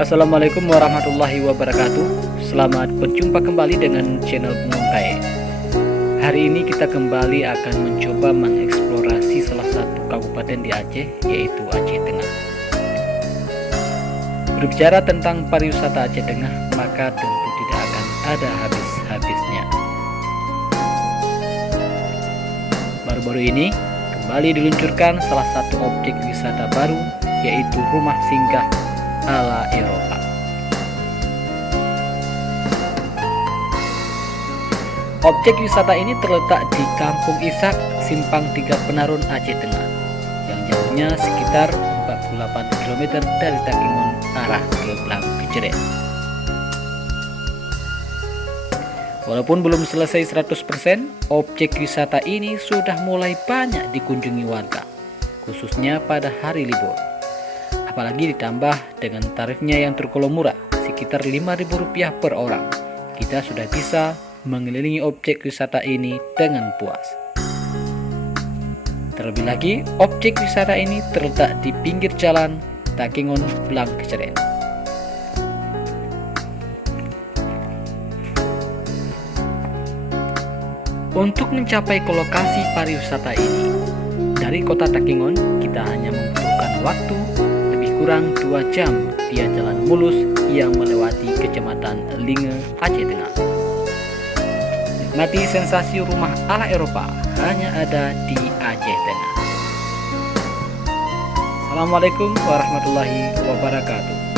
Assalamualaikum warahmatullahi wabarakatuh. Selamat berjumpa kembali dengan channel Penguntai. Hari ini kita kembali akan mencoba mengeksplorasi salah satu kabupaten di Aceh, yaitu Aceh Tengah. Berbicara tentang pariwisata Aceh Tengah, maka tentu tidak akan ada habis-habisnya. Baru-baru ini kembali diluncurkan salah satu objek wisata baru, yaitu rumah singgah ala Eropa. Objek wisata ini terletak di Kampung Ishak, Simpang 3 Penarun, Aceh Tengah, yang jauhnya sekitar 48 km dari Takengon arah ke Blang Keceret. Walaupun belum selesai 100%, objek wisata ini sudah mulai banyak dikunjungi warga, khususnya pada hari libur. Apalagi ditambah dengan tarifnya yang tergolong murah, sekitar Rp5.000 per orang, kita sudah bisa mengelilingi objek wisata ini dengan puas. Terlebih lagi, objek wisata ini terletak di pinggir jalan Takengon Blang Keceret. Untuk mencapai ke lokasi pariwisata ini, dari kota Takengon kita hanya membutuhkan waktu kurang 2 jam via jalan mulus yang melewati Kecamatan Linge, Aceh Tengah. Nikmati sensasi rumah ala Eropa hanya ada di Aceh Tengah. Assalamualaikum warahmatullahi wabarakatuh.